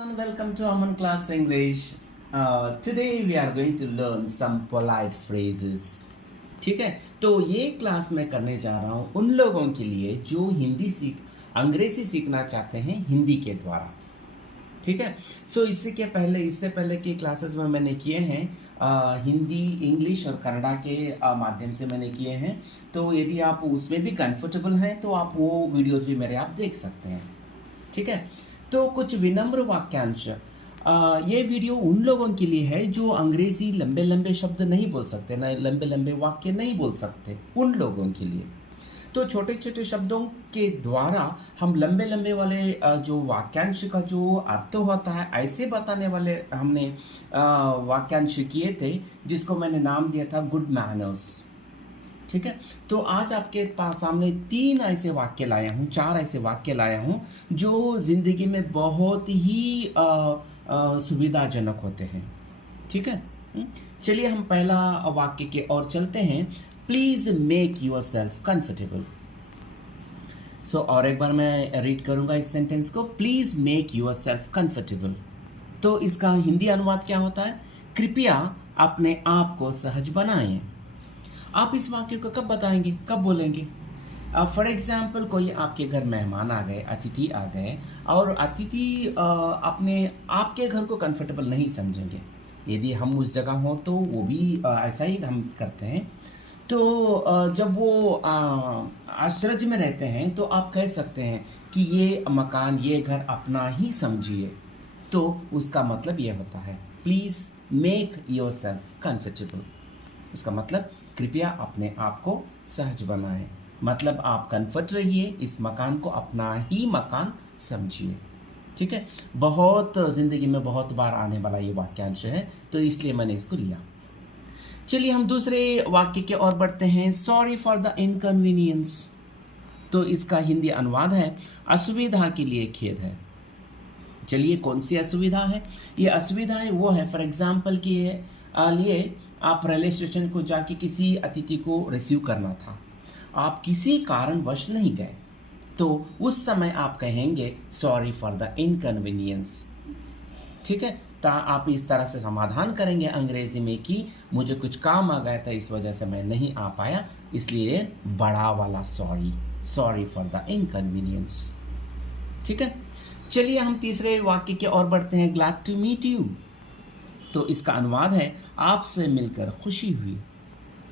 And welcome to Aman Class English. Today we are going to learn some polite phrases. ठीक है, तो ये class मैं करने जा रहा हूँ उन लोगों के लिए जो अंग्रेजी सीखना चाहते हैं हिंदी के द्वारा. ठीक है, सो इससे पहले की क्लासेस में मैंने किए हैं हिंदी, इंग्लिश और कन्नड़ा के माध्यम से मैंने किए हैं. तो यदि आप उसमें भी कंफर्टेबल हैं तो आप वो वीडियोस भी मेरे आप देख सकते हैं. ठीक है, तो कुछ विनम्र वाक्यांश. ये वीडियो उन लोगों के लिए है जो अंग्रेजी लंबे लंबे शब्द नहीं बोल सकते, ना लंबे लंबे वाक्य नहीं बोल सकते, उन लोगों के लिए. तो छोटे छोटे शब्दों के द्वारा हम लंबे लंबे वाले जो वाक्यांश का जो अर्थ होता है ऐसे बताने वाले हमने वाक्यांश किए थे, जिसको मैंने नाम दिया था गुड मैनर्स. ठीक है, तो आज आपके पास सामने 3 ऐसे वाक्य लाया हूँ, 4 ऐसे वाक्य लाया हूँ जो जिंदगी में बहुत ही सुविधाजनक होते हैं. ठीक है, चलिए हम पहला वाक्य के ओर चलते हैं. Please make yourself comfortable. So और एक बार मैं रीड करूंगा इस सेंटेंस को. Please make yourself comfortable. तो इसका हिंदी अनुवाद क्या होता है? कृपया अपने आप को सहज बनाएं. आप इस वाक्य को कब बताएंगे, कब बोलेंगे? फॉर एग्जाम्पल कोई आपके घर मेहमान आ गए, अतिथि आ गए और अतिथि अपने आपके घर को कंफर्टेबल नहीं समझेंगे. यदि हम उस जगह हों तो वो भी ऐसा ही हम करते हैं. तो जब वो आश्चर्य में रहते हैं तो आप कह सकते हैं कि ये मकान, ये घर अपना ही समझिए. तो उसका मतलब ये होता है please make yourself comfortable. इसका मतलब कृपया अपने आप को सहज बनाएं. मतलब आप कंफर्ट रहिए, इस मकान को अपना ही मकान समझिए. ठीक है, बहुत ज़िंदगी में बहुत बार आने वाला ये वाक्यांश है, तो इसलिए मैंने इसको लिया. चलिए हम दूसरे वाक्य के ओर बढ़ते हैं. Sorry for the inconvenience. तो इसका हिंदी अनुवाद है असुविधा के लिए खेद है. चलिए कौन सी असुविधा है? ये असुविधा है वो है फॉर एग्जाम्पल के लिए आप रेलवे स्टेशन को जाके किसी अतिथि को रिसीव करना था, आप किसी कारणवश नहीं गए, तो उस समय आप कहेंगे सॉरी फॉर द इनकन्वीनियंस. ठीक है, तो आप इस तरह से समाधान करेंगे अंग्रेजी में कि मुझे कुछ काम आ गया था, इस वजह से मैं नहीं आ पाया, इसलिए बड़ा वाला सॉरी फॉर द इनकन्वीनियंस. ठीक है, चलिए हम तीसरे वाक्य की ओर बढ़ते हैं. Glad to meet you. तो इसका अनुवाद है आपसे मिलकर खुशी हुई.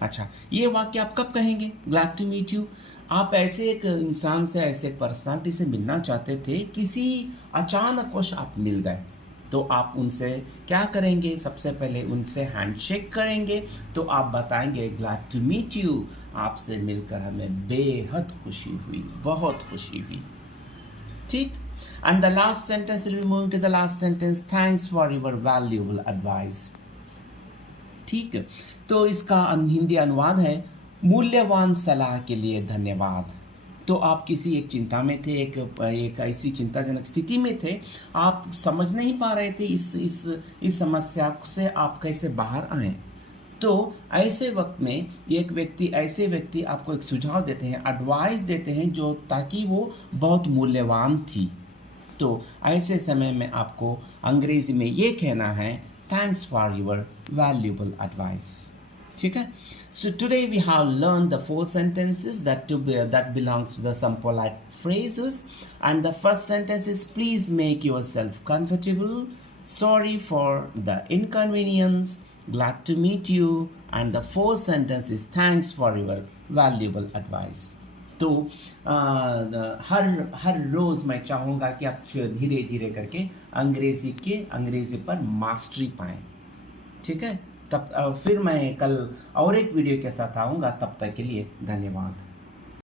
अच्छा, ये वाक्य आप कब कहेंगे? Glad to meet you. आप ऐसे एक इंसान से, ऐसे पर्सनालिटी से मिलना चाहते थे, किसी अचानकवश आप मिल गए, तो आप उनसे क्या करेंगे? सबसे पहले उनसे हैंडशेक करेंगे. तो आप बताएंगे ग्लैड टू मीट यू, आपसे मिलकर हमें बेहद खुशी हुई, बहुत खुशी हुई. ठीक. And the last sentence, we'll be moving to the last sentence. Thanks for your valuable advice. ठीक, तो इसका हिंदी अनुवाद है मूल्यवान सलाह के लिए धन्यवाद. तो आप किसी एक चिंता में थे, एक ऐसी चिंताजनक स्थिति में थे, आप समझ नहीं पा रहे थे इस समस्या से आप कैसे बाहर आएं. तो ऐसे वक्त में ऐसे व्यक्ति आपको एक सुझाव देते हैं, एडवाइस देते हैं, जो ताकि वो बहुत मूल्यवान थी. तो ऐसे समय में आपको अंग्रेजी में ये कहना है thanks for your valuable advice. ठीक है, so today we have learn the 4 sentences that belongs to the some polite phrases, and the first sentence is please make yourself comfortable, sorry for the inconvenience, glad to meet you, and the 4th sentence is thanks for your valuable advice. तो हर रोज़ मैं चाहूँगा कि आप धीरे धीरे करके अंग्रेज़ी पर मास्टरी पाएँ. ठीक है, तब फिर मैं कल और एक वीडियो के साथ आऊँगा. तब तक के लिए धन्यवाद.